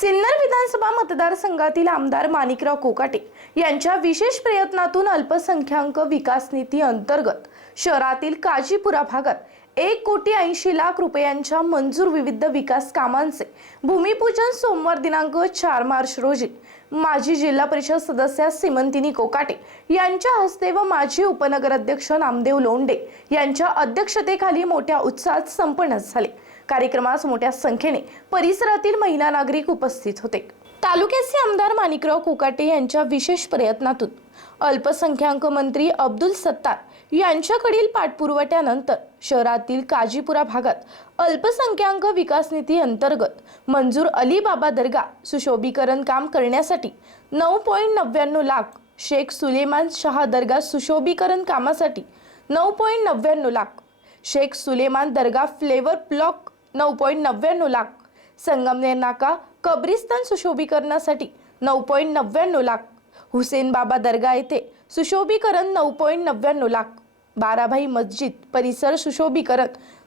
सिन्नर विधानसभा मतदारसंघातील आमदार माणिकराव कोकाटे यांच्या विशेष प्रयत्नातून अल्पसंख्याक विकास निधी अंतर्गत शहरातील काजीपुरा भागात एक कोटी ऐंशी लाख रुपयांच्या मंजूर विविध विकास कामांचे भूमिपूजन सोमवार दिनांक चार मार्च रोजी माजी जिल्हा परिषद सदस्या सिमंतिनी कोकाटे यांच्या हस्ते व माजी उपनगराध्यक्ष नामदेव लोंडे यांच्या अध्यक्षतेखाली मोठ्या उत्साहात संपन्न झाले. कार्यक्रमास मोठ्या संख्येने परिसरातील महिला नागरिक उपस्थित होते. तालुक्याचे आमदार माणिकराव कोकाटे यांच्या विशेष प्रयत्नातून अल्पसंख्याक मंत्री अब्दुल सत्तार यांच्याकडील पाठपुरवठ्यानंतर शहरातील काजीपुरा भागात अल्पसंख्याक विकास निधी अंतर्गत मंजूर अलीबाबा दर्गा सुशोभीकरण काम करण्यासाठी नऊ पॉईंट नव्याण्णव लाख शेख सुलेमान शहा दर्गा सुशोभीकरण कामासाठी नऊ पॉईंट नव्याण्णव लाख शेख सुलेमान दर्गा फ्लेवर ब्लॉक नऊ पॉईंट नव्याण्णव लाख. संगमनेर नाका कब्रिस्तान सुशोभीकरणासाठी नऊ पॉईंट नव्याण्णव लाख. हुसेन बाबा दर्गा येथे सुशोभीकरण नऊ पॉईंट नव्याण्णव लाख. बाराभाई मस्जिद परिसर सुशोभीकरण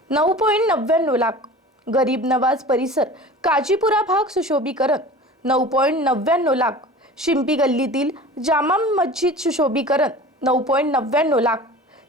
नऊ पॉईंट नव्याण्णव लाख. गरीब नवाज परिसर काजीपुरा भाग सुशोभीकरण नऊ पॉईंट नव्याण्णव लाख. शिंपी गल्लीतील जामा मस्जिद सुशोभीकरण नऊ पॉईंट नव्याण्णव लाख.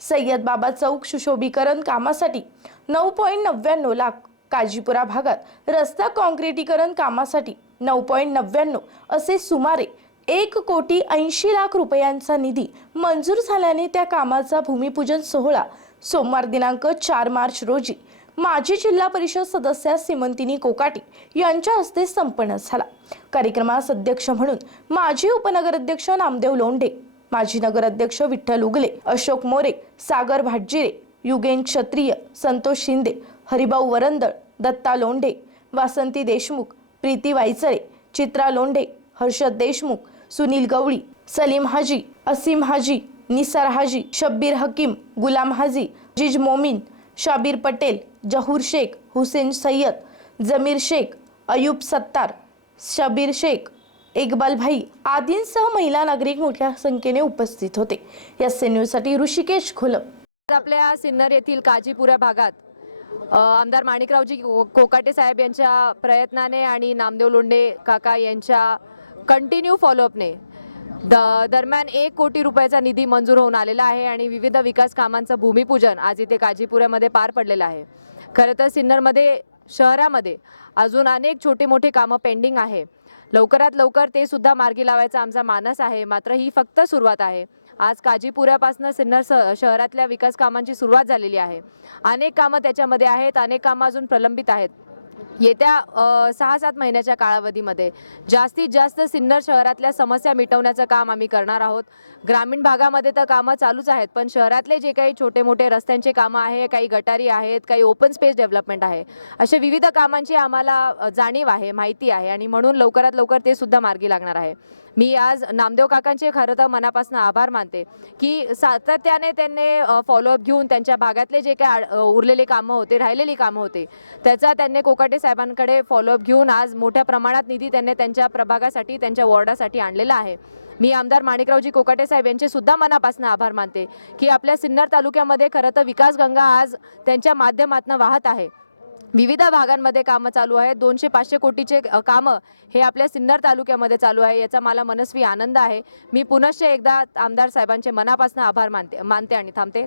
सय्यद बाबा चौक सुशोभीकरण कामासाठी नऊ पॉईंट नव्याण्णव लाख. काजीपुरा भागात रस्ता काँक्रिटीकरण कामासाठी नऊ पॉईंट नव्याण्णव असे सुमारे एक कोटी ऐंशी लाख रुपयांचा निधी मंजूर झाल्याने त्या कामाचा भूमिपूजन सोहळा सोमवार दिनांक चार मार्च रोजी माजी जिल्हा परिषद सदस्या सिमंतिनी कोकाटे यांच्या हस्ते संपन्न झाला. कार्यक्रमास अध्यक्ष म्हणून माजी उपनगराध्यक्ष नामदेव लोंढे माजी नगराध्यक्ष विठ्ठल उगले अशोक मोरे सागर भाटजिरे युगेन क्षत्रिय संतोष शिंदे हरिभाऊ वरंदळ दत्ता लोंढे वासंती देशमुख प्रीती वायचळे चित्रा लोंढे हर्षद देशमुख सुनील गवळी सलीम हाजी असीम हाजी निसार हाजी शब्बीर हकीम गुलाम हाजी जिज मोमीन शाबीर पटेल जहूर शेख हुसेन सय्यद जमीर शेख अयूब सत्तार शबीर शेख इकबाल भाई आदींसह महिला नागरिक मोठ्या संख्येने उपस्थित होते. या न्यूजसाठी ऋषिकेश खोलम. आपल्या सिन्नर येथील काजीपुरा भागात आमदार माणिकरावजी कोकाटे साहेब यांच्या प्रयत्नाने आणि नामदेव लोंढे काका यांच्या कंटिन्यू फॉलोअपने द दरम्यान एक कोटी रुपयाचा निधी मंजूर होऊन आलेला आहे आणि विविध विकास कामांचं भूमिपूजन आज इथे काजीपुऱ्यामध्ये पार पडलेलं आहे. खरं तर सिन्नरमध्ये शहरामध्ये अजून अनेक छोटे मोठे कामं पेंडिंग आहे. लवकरात लवकर ते सुद्धा मार्गी लावायचा आमचा मानस आहे मात्र ही फक्त सुरुवात आहे. आज काजीपुऱ्यापासून सिन्नर स- शहरातल्या विकास कामांची सुरुवात झालेली आहे. अनेक कामं त्याच्यामध्ये आहेत अनेक कामं अजून प्रलंबित आहेत. येत्या सहा सात महिन्याच्या कालावधीमध्ये जास्तीत जास्त सिन्नर शहरातल्या समस्या मिटवण्याचं काम आम्ही करणार आहोत. ग्रामीण भागामध्ये तर कामं चालूच आहेत पण शहरातले जे काही छोटे मोठे रस्त्यांचे कामं आहे काही गटारी आहेत काही ओपन स्पेस डेव्हलपमेंट आहे असे विविध कामांची आम्हाला जाणीव आहे माहिती आहे आणि म्हणून लवकरात लवकर ते सुद्धा मार्गी लागणार आहे. मी आज नामदेव काकांचे खरं तर मनापासून आभार मानते की सातत्याने त्यांनी फॉलोअप घेऊन त्यांच्या भागातले जे काय उरलेले कामं होते राहिलेली कामं होते त्याचा त्यांनी कोकाटे साहेबांकडे फॉलोअप घेऊन आज मोठ्या प्रमाणात निधी त्यांनी त्यांच्या प्रभागासाठी त्यांच्या वॉर्डासाठी आणलेला आहे. मी आमदार माणिकरावजी कोकाटे साहेब यांचे सुद्धा मनापासून आभार मानते की आपल्या सिन्नर तालुक्यामध्ये खरं तर विकास गंगा आज त्यांच्या माध्यमातून वाहत आहे. विविध भागांमध्ये कामं चालू आहेत. दोनशे पाचशे कोटीचे कामं हे आपल्या सिन्नर तालुक्यामध्ये चालू आहे. याचा मला मनस्वी आनंद आहे. मी पुनश्च एकदा आमदार साहेबांचे मनापासून आभार मानते मानते आणि थांबते.